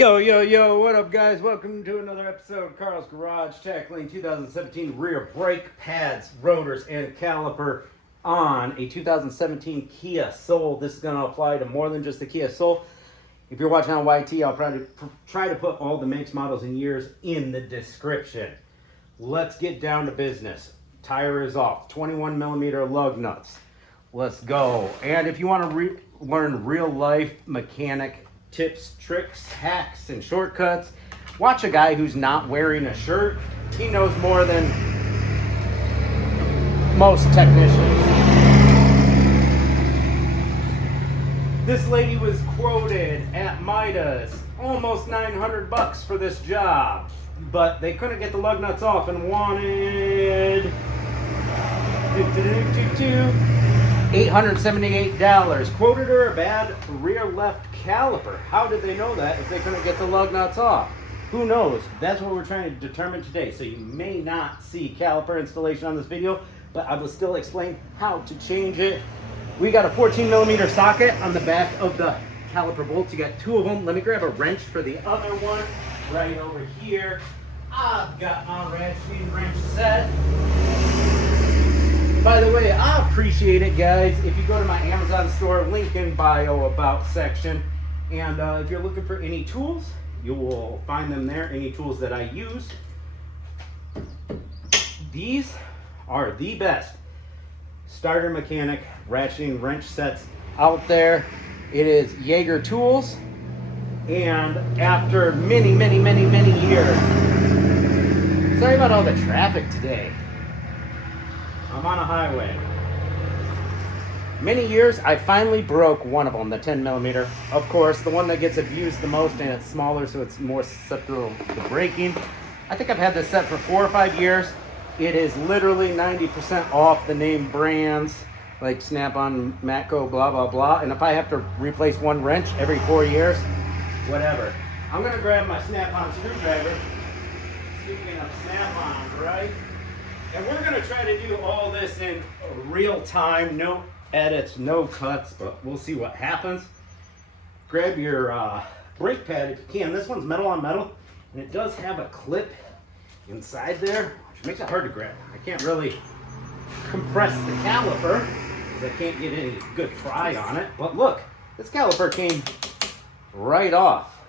Yo, what up, guys? Welcome to another episode of Carl's Garage, tackling 2017 rear brake pads, rotors, and caliper on a 2017 Kia Soul. This is going to apply to more than just the Kia Soul. If you're watching on YT, I'll probably try to put all the makes, models, and years in the description. Let's get down to business. Tire is off, 21 millimeter lug nuts. Let's go. And if you want to learn real life mechanic tips, tricks, hacks, and shortcuts, watch a guy who's not wearing a shirt. He knows more than most technicians. This lady was quoted at Midas almost $900 for this job, but they couldn't get the lug nuts off and wanted $878. Quoted her a bad rear left caliper. How did they know that if they couldn't get the lug nuts off? Who knows? That's what we're trying to determine today. So you may not see caliper installation on this video, but I will still explain how to change it. We got a 14 millimeter socket on the back of the caliper bolts. You got two of them. Let me grab a wrench for the other one right over here. I've got my ratcheting wrench set. By the way, I appreciate it, guys, if you go to my Amazon store, link in bio about section, and if you're looking for any tools, you will find them there, any tools that I use. These are the best starter mechanic ratcheting wrench sets out there. It is Jaeger Tools, and after many years, sorry about all the traffic today. I'm on a highway. Many years, I finally broke one of them, the 10 millimeter. Of course, the one that gets abused the most, and it's smaller, so it's more susceptible to breaking. I think I've had this set for 4 or 5 years. It is literally 90% off the name brands, like Snap-on, Matco, blah, blah, blah. And if I have to replace one wrench every 4 years, whatever. I'm gonna grab my Snap-on screwdriver. Speaking of Snap-on, right? And we're going to try to do all this in real time, no edits, no cuts, but we'll see what happens. Grab your brake pad if you can. This one's metal on metal, and it does have a clip inside there, which makes it hard to grab. I can't really compress the caliper because I can't get any good pry on it. But look, this caliper came right off.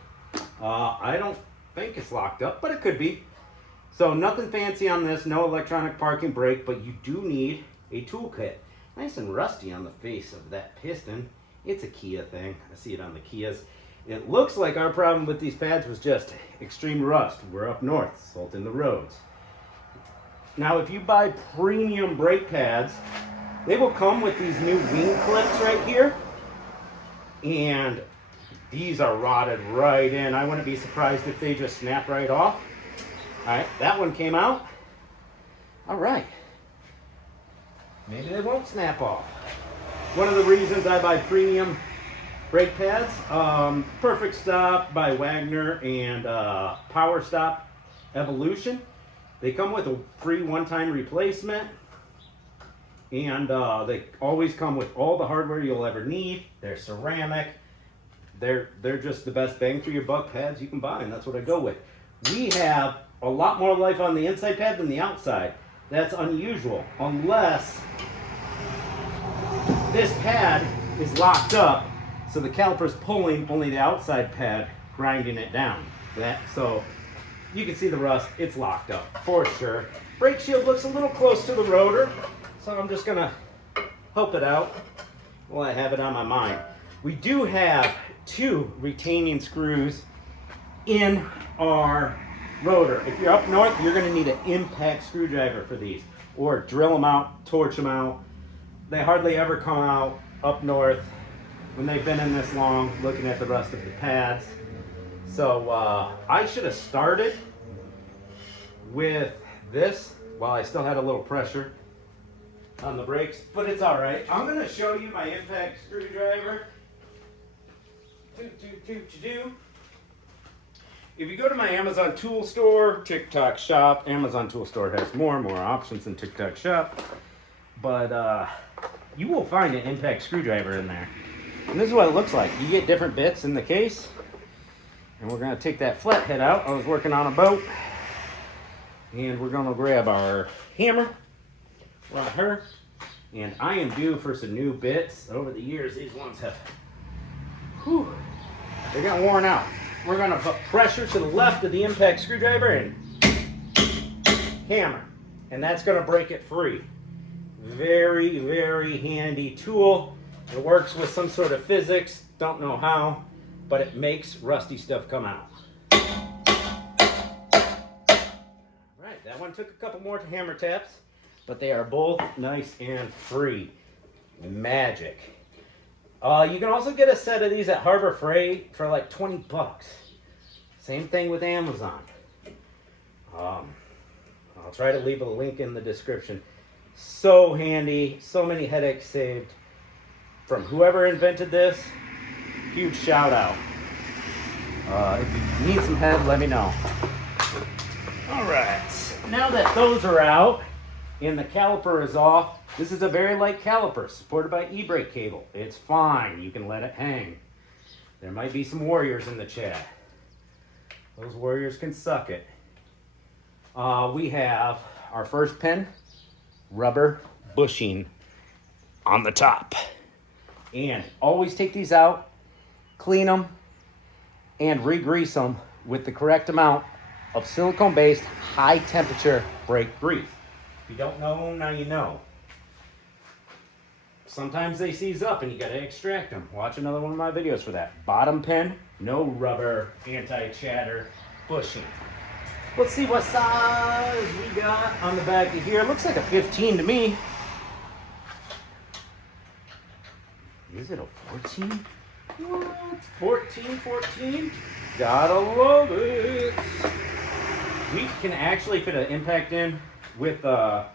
I don't think it's locked up, but it could be. So nothing fancy on this, no electronic parking brake, but you do need a toolkit. Nice and rusty on the face of that piston. It's a Kia thing. I see it on the Kias. It looks like our problem with these pads was just extreme rust. We're up north, salt in the roads. Now if you buy premium brake pads, they will come with these new wing clips right here. And these are rotted right in. I wouldn't be surprised if they just snap right off. All right, that one came out. All right. Maybe they won't snap off. One of the reasons I buy premium brake pads, Perfect Stop by Wagner and Power Stop Evolution. They come with a free one-time replacement, and they always come with all the hardware you'll ever need. They're ceramic. They're just the best bang for your buck pads you can buy, and that's what I go with. We have a lot more life on the inside pad than the outside. That's unusual, unless this pad is locked up, so the caliper's pulling only the outside pad, grinding it down. So you can see the rust, it's locked up for sure. Brake shield looks a little close to the rotor, so I'm just gonna help it out while I have it on my mind. We do have 2 retaining screws in our rotor. If you're up north, you're going to need an impact screwdriver for these, or drill them out, torch them out. They hardly ever come out up north when they've been in this long, looking at the rest of the pads. So I should have started with this while I still had a little pressure on the brakes, but it's all right. I'm going to show you my impact screwdriver. If you go to my Amazon tool store, TikTok shop, Amazon tool store has more options than TikTok shop, but you will find an impact screwdriver in there. And this is what it looks like. You get different bits in the case. And we're going to take that flathead out. I was working on a boat. And we're going to grab our hammer, run her. And I am due for some new bits. Over the years, these ones have, whew, they're getting worn out. We're going to put pressure to the left of the impact screwdriver and hammer. And that's going to break it free. Very, very handy tool. It works with some sort of physics. Don't know how, but it makes rusty stuff come out. Right, that one took a couple more hammer taps, but they are both nice and free. Magic. You can also get a set of these at Harbor Freight for like 20 bucks. Same thing with Amazon. I'll try to leave a link in the description. So handy, so many headaches saved. From whoever invented this, huge shout out. If you need some head, let me know. All right, now that those are out and the caliper is off, this is a very light caliper supported by e-brake cable. It's fine, you can let it hang. There might be some warriors in the chat. Those warriors can suck it. We have our first pin, rubber bushing on the top. And always take these out, clean them, and re-grease them with the correct amount of silicone-based high-temperature brake grease. If you don't know, now you know. Sometimes they seize up and you gotta extract them. Watch another one of my videos for that. Bottom pin, no rubber, anti-chatter bushing. Let's see what size we got on the back of here. Looks like a 15 to me. Is it a 14? What? 14? Gotta love it. We can actually fit an impact in with a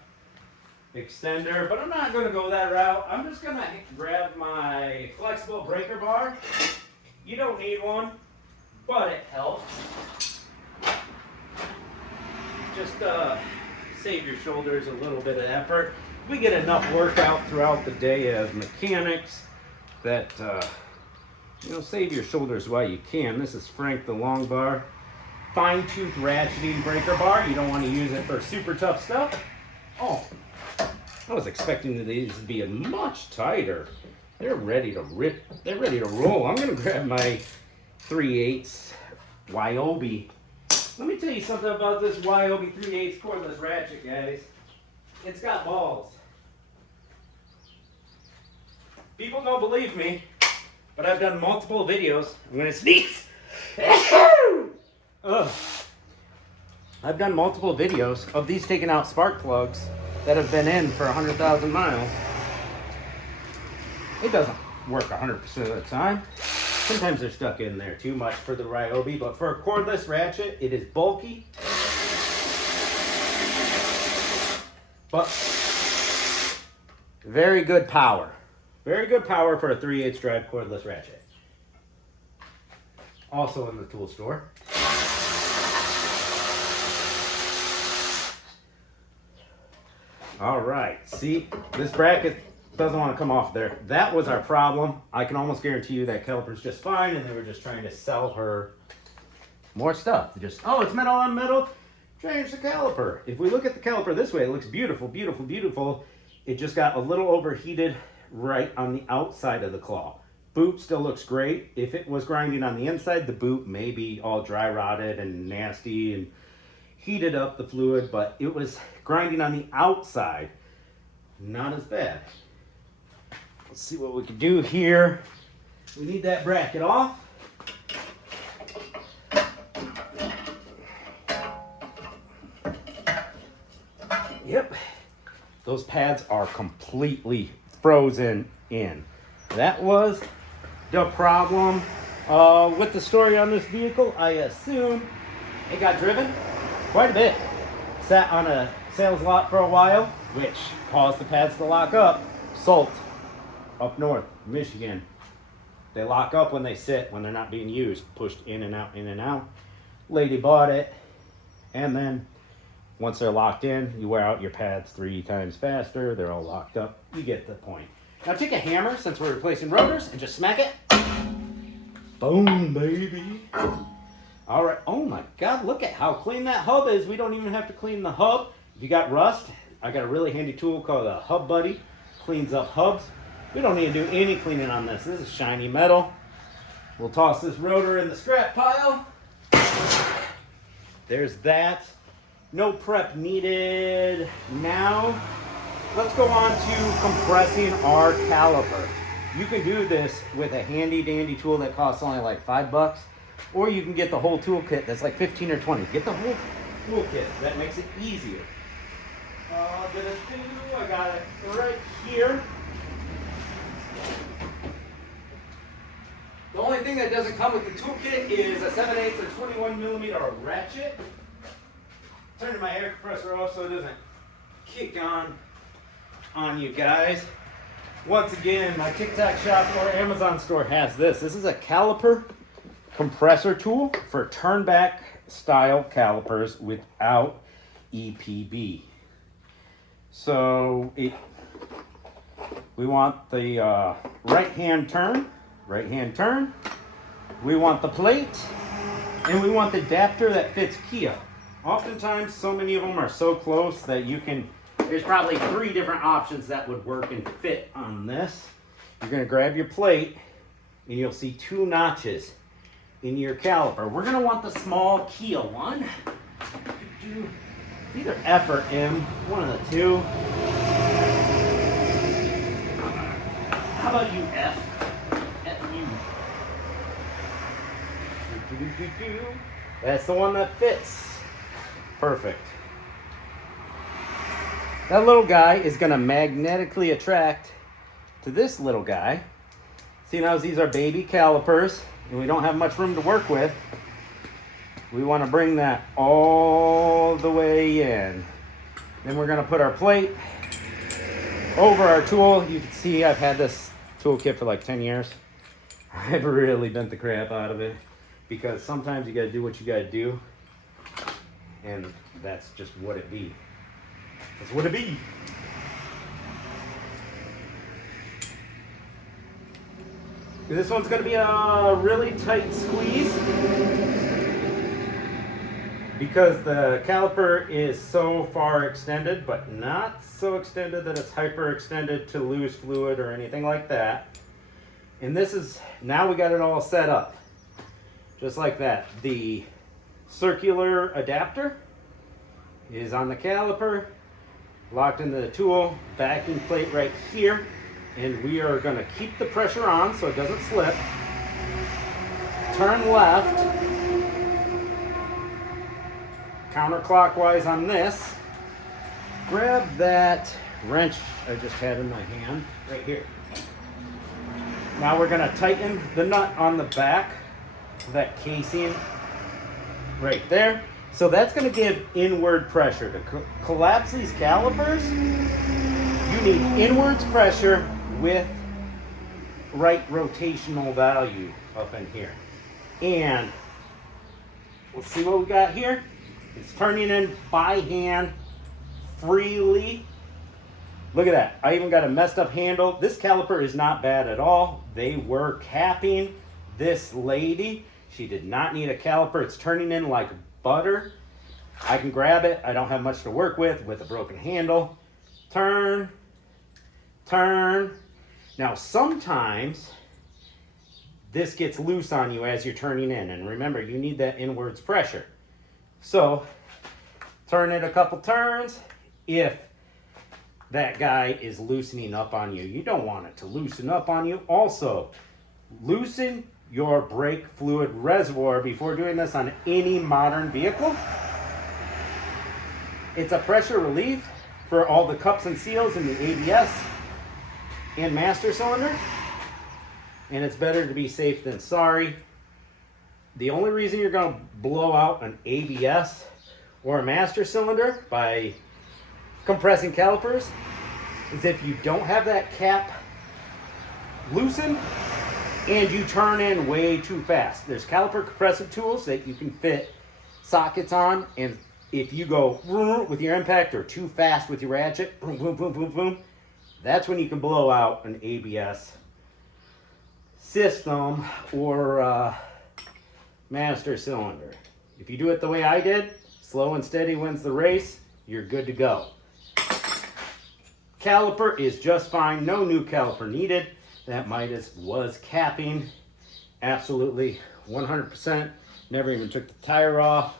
extender, but I'm not gonna go that route. I'm just gonna grab my flexible breaker bar. You don't need one, but it helps. Just save your shoulders a little bit of effort. We get enough workout throughout the day as mechanics that, save your shoulders while you can. This is Frank the Long Bar. Fine-tooth ratcheting breaker bar. You don't want to use it for super tough stuff. Oh, I was expecting these to be much tighter. They're ready to rip. They're ready to roll. I'm going to grab my 3/8 Ryobi. Let me tell you something about this Ryobi 3/8 cordless ratchet, guys. It's got balls. People don't believe me, but I've done multiple videos. I'm gonna sneeze. I've done multiple videos of these taking out spark plugs that have been in for 100,000 miles. It doesn't work 100% of the time. Sometimes they're stuck in there too much for the Ryobi, but for a cordless ratchet, it is bulky. But very good power. Very good power for a 3/8 drive cordless ratchet. Also in the tool store. All right, see, this bracket doesn't want to come off there. That was our problem. I can almost guarantee you that caliper's just fine, and they were just trying to sell her more stuff. Just, oh, it's metal on metal, change the caliper. If we look at the caliper this way, it looks beautiful, beautiful, beautiful. It just got a little overheated right on the outside of the claw. Boot still looks great. If it was grinding on the inside, the boot may be all dry rotted and nasty and heated up the fluid, but it was grinding on the outside. Not as bad. Let's see what we can do here. We need that bracket off. Yep. Those pads are completely frozen in. That was the problem with the story on this vehicle. I assume it got driven quite a bit. Sat on a sales lot for a while, which caused the pads to lock up. Salt, up north, Michigan. They lock up when they sit, when they're not being used. Pushed in and out, in and out. Lady bought it, and then once they're locked in, you wear out your pads 3 times faster. They're all locked up. You get the point. Now take a hammer, since we're replacing rotors, and just smack it. Boom, baby. All right. Oh my God, look at how clean that hub is. We don't even have to clean the hub. If you got rust, I got a really handy tool called a Hub Buddy. Cleans up hubs. We don't need to do any cleaning on this. This is shiny metal. We'll toss this rotor in the scrap pile. There's that. No prep needed. Now, let's go on to compressing our caliper. You can do this with a handy dandy tool that costs only like $5, or you can get the whole toolkit that's like 15 or 20. Get the whole toolkit. That makes it easier. I got it right here. The only thing that doesn't come with the toolkit is a 7/8 or 21mm ratchet. Turning my air compressor off so it doesn't kick on you guys. Once again, my TikTok shop or Amazon store has this. This is a caliper compressor tool for turn back style calipers without EPB. So we want the right hand turn. We want the plate, and we want the adapter that fits Kia. Oftentimes, so many of them are so close that there's probably 3 different options that would work and fit on this. You're gonna grab your plate, and you'll see 2 notches in your caliper. We're gonna want the small Kia one. Either F or M, one of the 2. How about you, F? That's the one that fits. Perfect. That little guy is going to magnetically attract to this little guy. See, now these are baby calipers, and we don't have much room to work with. We want to bring that all the way in. Then we're going to put our plate over our tool. You can see I've had this toolkit for like 10 years. I've really bent the crap out of it, because sometimes you got to do what you got to do, and that's just what it be. That's what it be. This one's going to be a really tight squeeze because the caliper is so far extended, but not so extended that it's hyper extended to lose fluid or anything like that. And this is, now we got it all set up. Just like that. The circular adapter is on the caliper, locked into the tool, backing plate right here, and we are going to keep the pressure on so it doesn't slip. Turn left, counterclockwise on this. Grab that wrench I just had in my hand right here. Now we're going to tighten the nut on the back of that casing right there. So that's going to give inward pressure. To collapse these calipers, you need inwards pressure with right rotational value up in here. And let's see what we got here. It's turning in by hand freely. Look at that. I even got a messed up handle. This caliper is not bad at all. They were capping this lady. She did not need a caliper. It's turning in like butter. I can grab it. I don't have much to work with a broken handle. Turn, turn. Now sometimes this gets loose on you as you're turning in, and remember, you need that inwards pressure. So turn it a couple turns. If that guy is loosening up on you, you don't want it to loosen up on you. Also, loosen your brake fluid reservoir before doing this on any modern vehicle. It's a pressure relief for all the cups and seals in the ABS and master cylinder, and it's better to be safe than sorry. The only reason you're going to blow out an ABS or a master cylinder by compressing calipers is if you don't have that cap loosened and you turn in way too fast. There's caliper compressive tools that you can fit sockets on, and if you go with your impact or too fast with your ratchet, boom, boom, boom, boom, boom, that's when you can blow out an ABS system or master cylinder. If you do it the way I did, slow and steady wins the race, you're good to go. Caliper is just fine. No new caliper needed. That Midas was capping. Absolutely 100%. Never even took the tire off.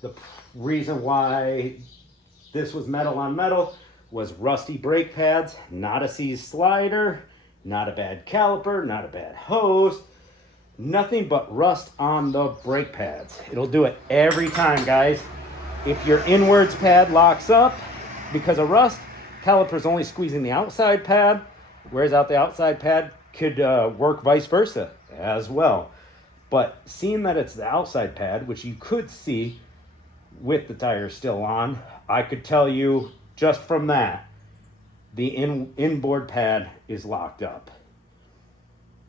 The reason why this was metal on metal was rusty brake pads, not a seized slider, not a bad caliper, not a bad hose. Nothing but rust on the brake pads. It'll do it every time, guys. If your inwards pad locks up because of rust, caliper's only squeezing the outside pad, wears out the outside pad, could work vice versa as well. But seeing that it's the outside pad, which you could see with the tire still on, I could tell you just from that, the inboard pad is locked up.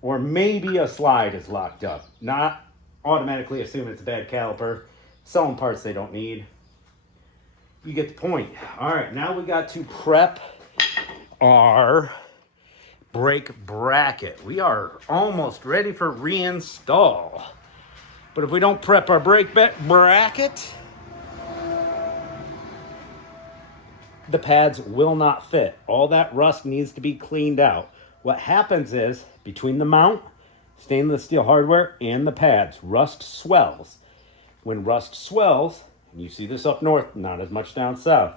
Or maybe a slide is locked up. Not automatically assume it's a bad caliper. Selling parts they don't need. You get the point. All right, now we got to prep our brake bracket. We are almost ready for reinstall. But if we don't prep our brake bracket, the pads will not fit. All that rust needs to be cleaned out. What happens is, between the mount, stainless steel hardware, and the pads, rust swells. When rust swells, and you see this up north, not as much down south,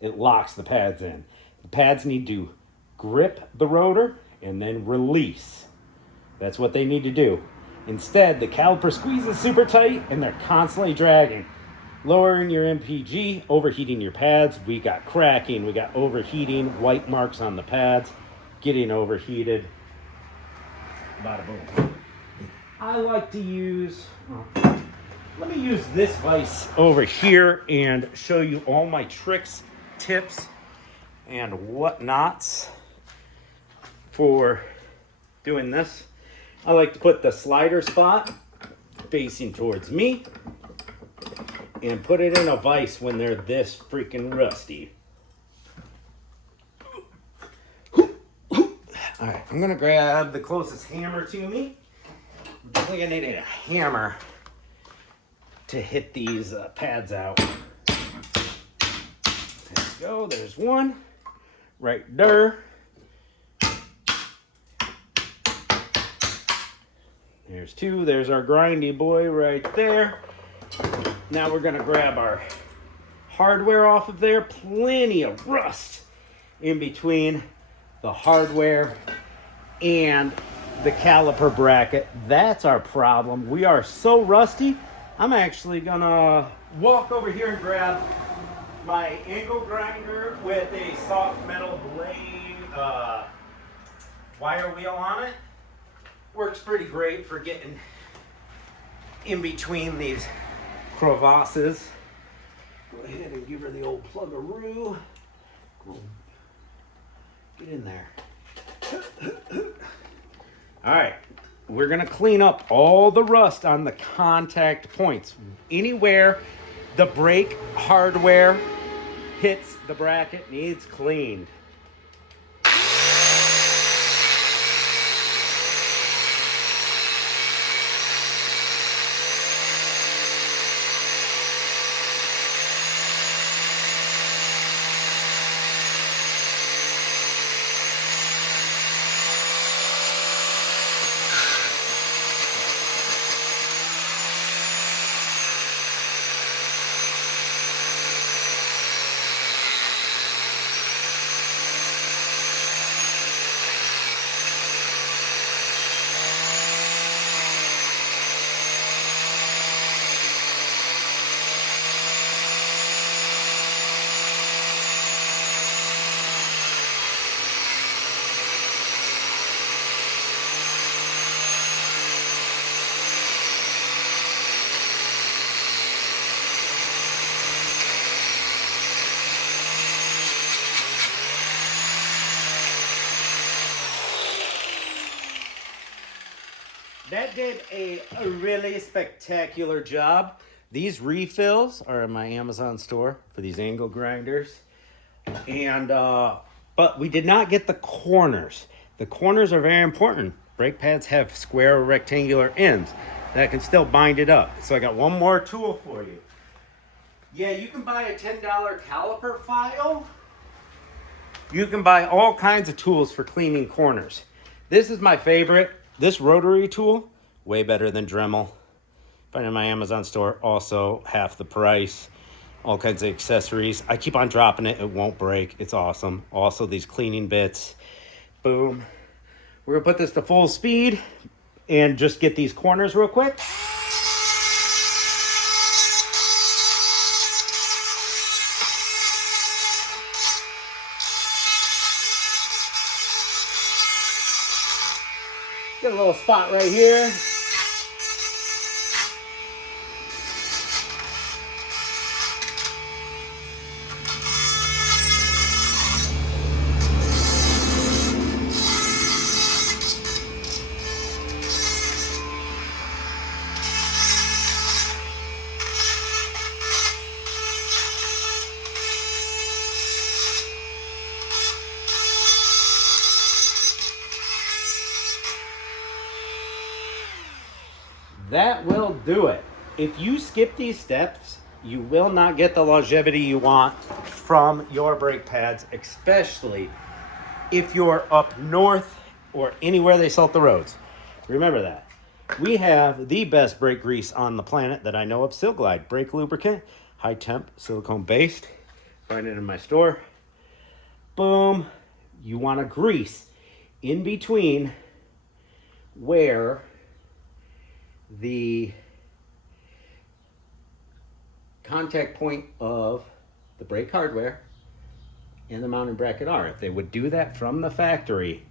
it locks the pads in. The pads need to grip the rotor and then release. That's what they need to do. Instead, the caliper squeezes super tight and they're constantly dragging. Lowering your MPG, overheating your pads. We got cracking, we got overheating, white marks on the pads, getting overheated. Bada boom. I like to use, let me use this vise over here and show you all my tricks, tips, and whatnots for doing this. I like to put the slider spot facing towards me and put it in a vise when they're this freaking rusty. All right, I'm gonna grab the closest hammer to me. I think I need a hammer to hit these pads out. There we go, there's one right there. There's two, there's our grindy boy right there. Now we're gonna grab our hardware off of there. Plenty of rust in between the hardware and the caliper bracket. That's our problem. We are so rusty. I'm actually gonna walk over here and grab my angle grinder with a soft metal blade wire wheel on it. Works pretty great for getting in between these crevasses. Go ahead and give her the old plug-a-roo. Get in there. All right, we're gonna clean up all the rust on the contact points. Anywhere the brake hardware hits the bracket needs cleaned. That did a really spectacular job. These refills are in my Amazon store for these angle grinders. And, but we did not get the corners. The corners are very important. Brake pads have square or rectangular ends. that can still bind it up. So I got one more tool for you. Yeah, you can buy a $10 caliper file. You can buy all kinds of tools for cleaning corners. This is my favorite. This rotary tool, way better than Dremel. Find it in my Amazon store, also half the price. All kinds of accessories. I keep on dropping it, it won't break. It's awesome. Also these cleaning bits. Boom. We're gonna put this to full speed and just get these corners real quick. Get a little spot right here. That will do it. If you skip these steps, you will not get the longevity you want from your brake pads, especially if you're up north or anywhere they salt the roads. Remember that. We have the best brake grease on the planet that I know of, Silglide brake lubricant, high temp, silicone based. Find it in my store. Boom. You want to grease in between where the contact point of the brake hardware and the mounting bracket are. If they would do that from the factory,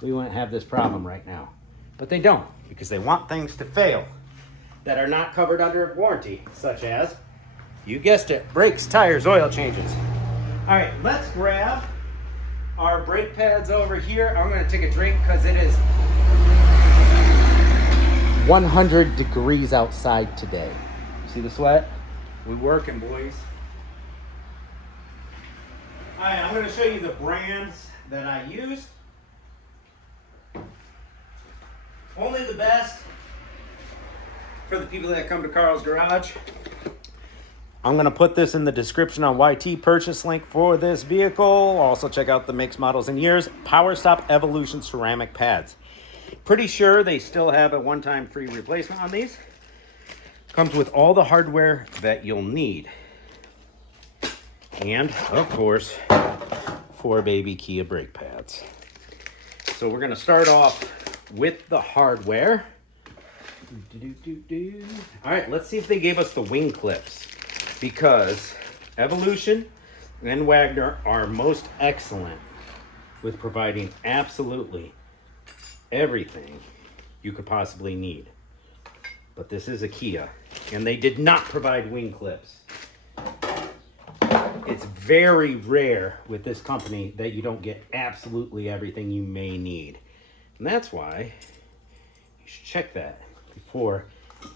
we wouldn't have this problem right now. But they don't, because they want things to fail that are not covered under warranty, such as, you guessed it, brakes, tires, oil changes. All right, let's grab our brake pads over here. I'm gonna take a drink because it is 100 degrees outside today. See the sweat? We working, boys. All right, I'm gonna show you the brands that I used. Only the best for the people that come to Carl's Garage. I'm gonna put this in the description on YT purchase link for this vehicle. Also check out the makes, models, and years. PowerStop Evolution ceramic pads. Pretty sure they still have a one-time free replacement on these. Comes with all the hardware that you'll need. And, of course, 4 baby Kia brake pads. So we're gonna start off with the hardware. All right, let's see if they gave us the wing clips, because Evolution and Wagner are most excellent with providing absolutely everything you could possibly need. But this is a Kia, and they did not provide wing clips. It's very rare with this company that you don't get absolutely everything you may need. And that's why you should check that before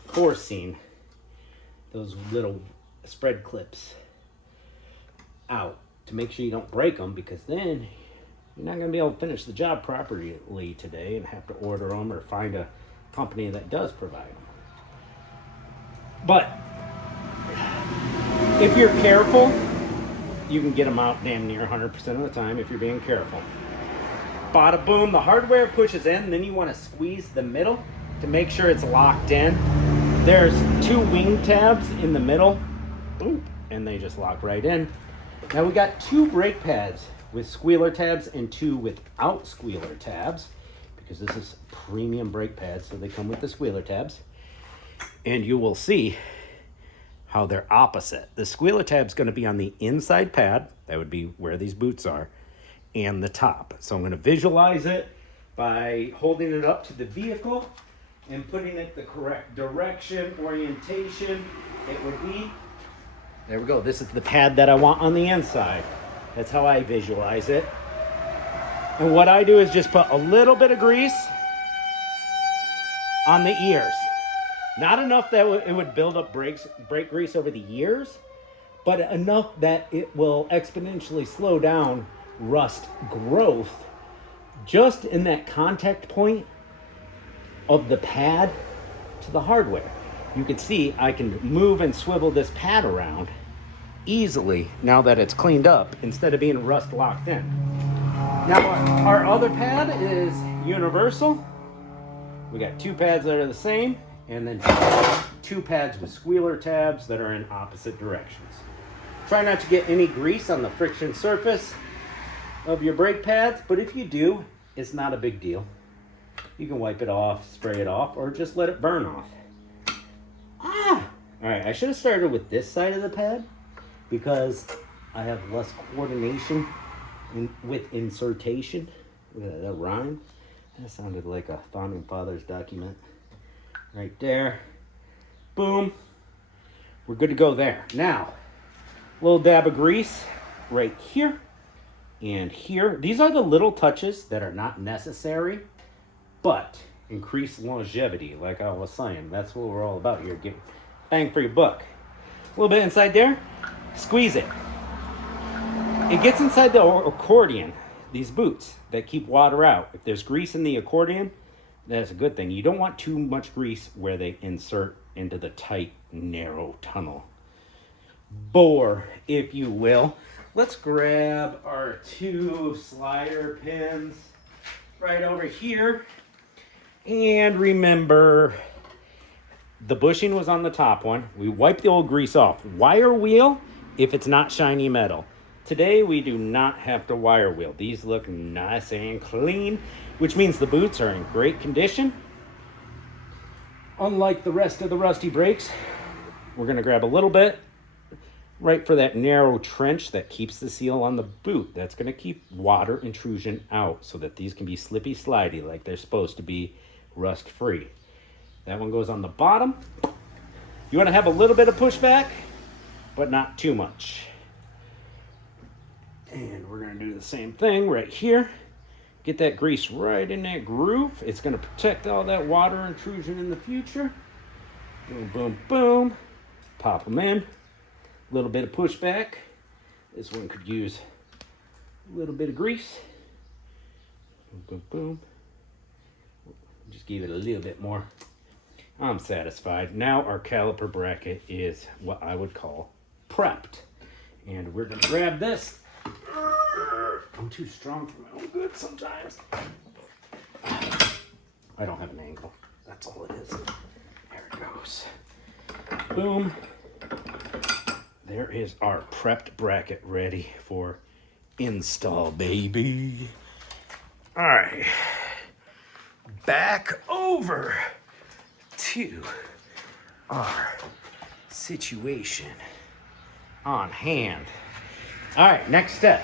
forcing those little spread clips out to make sure you don't break them, because then you're not going to be able to finish the job properly today and have to order them or find a company that does provide them. But if you're careful, you can get them out damn near 100% of the time if you're being careful. Bada boom, the hardware pushes in, and then you want to squeeze the middle to make sure it's locked in. There's 2 wing tabs in the middle, boop, and they just lock right in. Now we got 2 brake pads with squealer tabs and 2 without squealer tabs, because this is premium brake pads, so they come with the squealer tabs. And you will see how they're opposite. The squealer tab is going to be on the inside pad, that would be where these boots are, and the top. So I'm going to visualize it by holding it up to the vehicle and putting it the correct direction, orientation. It would be, there we go. This is the pad that I want on the inside. That's how I visualize it. And what I do is just put a little bit of grease on the ears. Not enough that it would build up brake grease over the ears, but enough that it will exponentially slow down rust growth just in that contact point of the pad to the hardware. You can see I can move and swivel this pad around easily now that it's cleaned up instead of being rust locked in. Now our other pad is universal. We got 2 pads that are the same, and then 2 pads with squealer tabs that are in opposite directions. Try not to get any grease on the friction surface of your brake pads, but if you do, it's not a big deal. You can wipe it off, spray it off, or just let it burn off. All right, I should have started with this side of the pad because I have less coordination with insertion. Look at that rhyme. That sounded like a Founding Fathers document. Right there. Boom. We're good to go there. Now, a little dab of grease right here and here. These are the little touches that are not necessary, but increase longevity, like I was saying. That's what we're all about here. Get bang for your buck. A little bit inside there. Squeeze it. It gets inside the accordion, these boots that keep water out. If there's grease in the accordion, that's a good thing. You don't want too much grease where they insert into the tight, narrow tunnel. Bore, if you will. Let's grab our 2 slider pins right over here. And remember, the bushing was on the top one. We wiped the old grease off. Wire wheel if it's not shiny metal. Today we do not have to wire wheel. These look nice and clean, which means the boots are in great condition. Unlike the rest of the rusty brakes, we're going to grab a little bit right for that narrow trench that keeps the seal on the boot. That's going to keep water intrusion out so that these can be slippy slidey like they're supposed to be, rust free. That one goes on the bottom. You want to have a little bit of pushback, but not too much. And we're going to do the same thing right here. Get that grease right in that groove. It's going to protect all that water intrusion in the future. Boom, boom, boom. Pop them in. A little bit of pushback. This one could use a little bit of grease. Boom, boom, boom. Just give it a little bit more. I'm satisfied. Now our caliper bracket is what I would call prepped. And we're going to grab this. I'm too strong for my own good sometimes. I don't have an angle. That's all it is. There it goes. Boom. There is our prepped bracket ready for install, baby. All right. Back over to our situation on hand. All right, next step.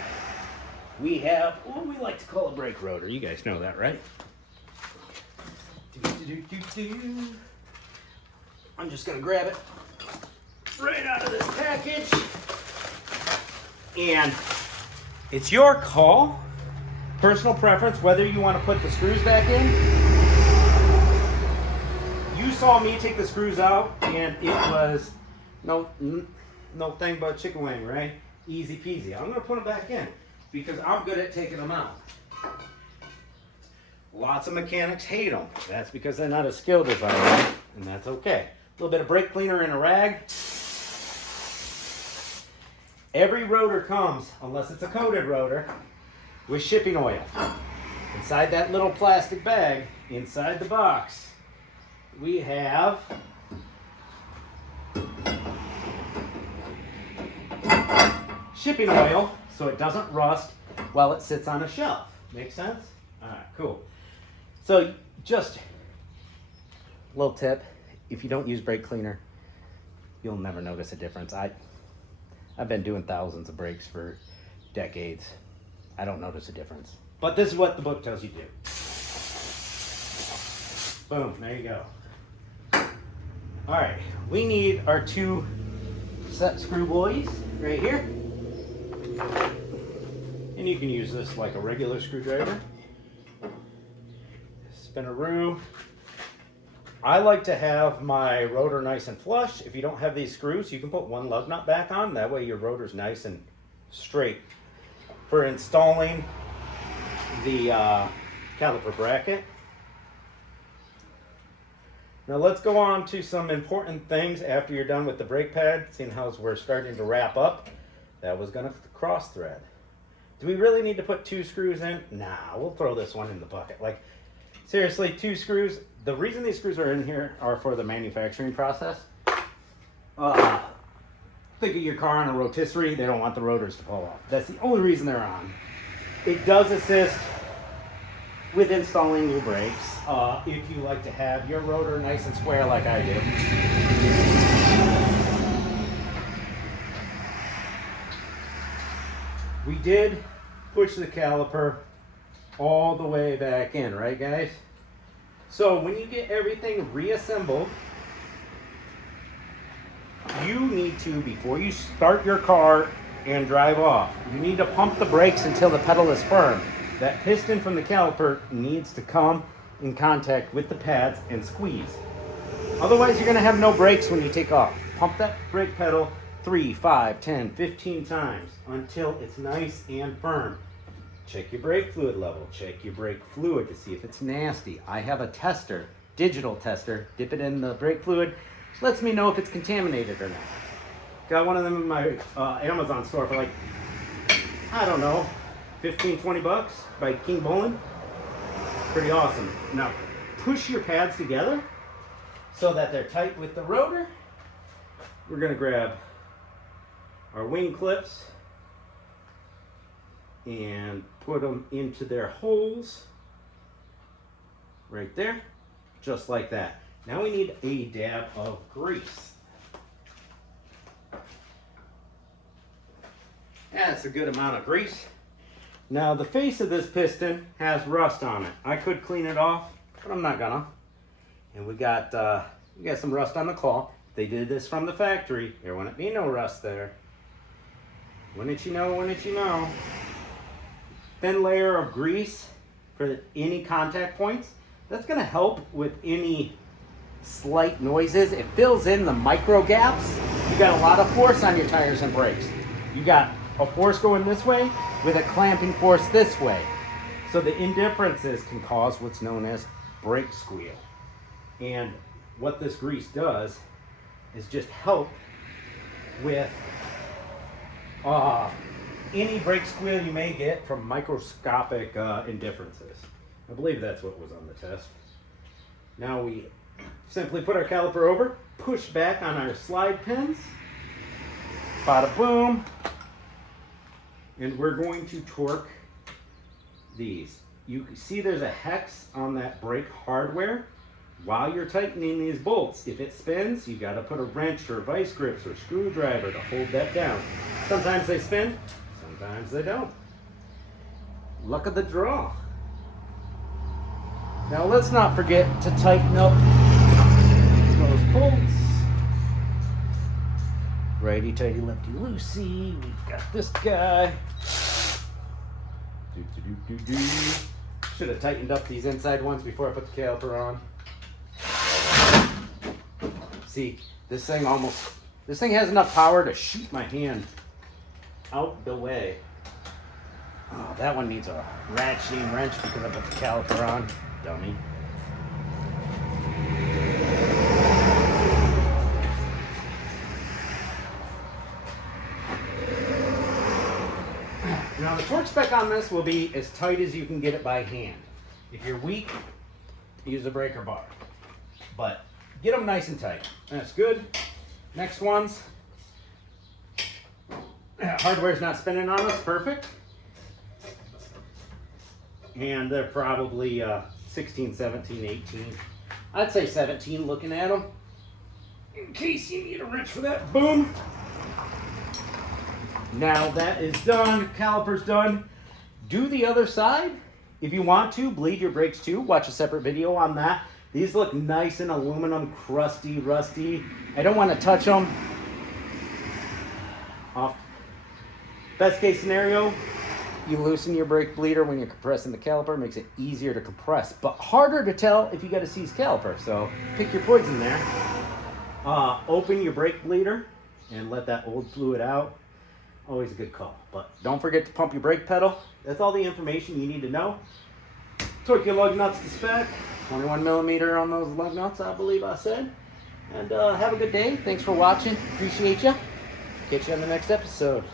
We have what we like to call a brake rotor. You guys know that, right? I'm just gonna grab it right out of this package. And it's your call, personal preference, whether you want to put the screws back in. You saw me take the screws out and it was no thing but chicken wing, right? Easy peasy. I'm gonna put them back in because I'm good at taking them out. Lots of mechanics hate them. That's because they're not as skilled as I am, and that's okay. A little bit of brake cleaner in a rag. Every rotor comes, unless it's a coated rotor, with shipping oil. Inside that little plastic bag, inside the box, we have shipping oil so it doesn't rust while it sits on a shelf. Make sense? All right, cool. So just a little tip, if you don't use brake cleaner, you'll never notice a difference. I've been doing thousands of brakes for decades. I don't notice a difference. But this is what the book tells you to do. Boom, there you go. All right, we need our 2 set screw buoys right here. And you can use this like a regular screwdriver. Spinaroo. I like to have my rotor nice and flush. If you don't have these screws, you can put one lug nut back on. That way your rotor's nice and straight. For installing the caliper bracket, Now let's go on to some important things after you're done with the brake pad, seeing how we're starting to wrap up. That was gonna cross thread. Do we really need to put 2 screws in? Nah, we'll throw this one in the bucket. Like, seriously, 2 screws. The reason these screws are in here are for the manufacturing process. Think of your car on a rotisserie, they don't want the rotors to fall off. That's the only reason they're on. It does assist with installing new brakes, if you like to have your rotor nice and square like I do. We did push the caliper all the way back in, right guys? So when you get everything reassembled, you need to, before you start your car and drive off, you need to pump the brakes until the pedal is firm. That piston from the caliper needs to come in contact with the pads and squeeze. Otherwise, you're gonna have no brakes when you take off. Pump that brake pedal 3, 5, 10, 15 times until it's nice and firm. Check your brake fluid level. Check your brake fluid to see if it's nasty. I have a tester, digital tester. Dip it in the brake fluid. Lets me know if it's contaminated or not. Got one of them in my Amazon store for like, I don't know, 15, 20 bucks by King Bolin. It's pretty awesome. Now, push your pads together so that they're tight with the rotor. We're gonna grab our wing clips and put them into their holes right there, just like that. Now we need a dab of grease. That's a good amount of grease. Now the face of this piston has rust on it. I could clean it off, but I'm not gonna. And we got some rust on the claw. They did this from the factory. There wouldn't be no rust there. Wouldn't you know, wouldn't you know? Thin layer of grease for any contact points. That's gonna help with any slight noises. It fills in the micro gaps. You got a lot of force on your tires and brakes. You got a force going this way with a clamping force this way. So the indifferences can cause what's known as brake squeal. And what this grease does is just help with any brake squeal you may get from microscopic indifferences. I believe that's what was on the test. Now we simply put our caliper over, push back on our slide pins, bada boom, and we're going to torque these. You can see there's a hex on that brake hardware. While you're tightening these bolts, if it spins, you got to put a wrench or vice grips or screwdriver to hold that down. Sometimes they spin, sometimes they don't. Luck of the draw. Now let's not forget to tighten up those bolts. Righty tighty, lefty loosey. We've got this guy. Should have tightened up these inside ones before I put the caliper on. See, this thing has enough power to shoot my hand out the way. Oh, that one needs a ratcheting wrench because I put the caliper on. Dummy. Now the torque spec on this will be as tight as you can get it by hand. If you're weak, use a breaker bar. But get them nice and tight. That's good. Next ones. Hardware's not spinning on us. Perfect. And they're probably 16, 17, 18. I'd say 17 looking at them. In case you need a wrench for that. Boom. Now that is done. Caliper's done. Do the other side. If you want to, bleed your brakes too. Watch a separate video on that. These look nice and aluminum, crusty, rusty. I don't want to touch them. Off. Best case scenario, you loosen your brake bleeder when you're compressing the caliper. Makes it easier to compress, but harder to tell if you got a seized caliper. So pick your poison there. Open your brake bleeder and let that old fluid out. Always a good call. But don't forget to pump your brake pedal. That's all the information you need to know. Torque your lug nuts to spec. 21 millimeter on those lug nuts, I believe I said. And have a good day. Thanks for watching. Appreciate you. Catch you on the next episode.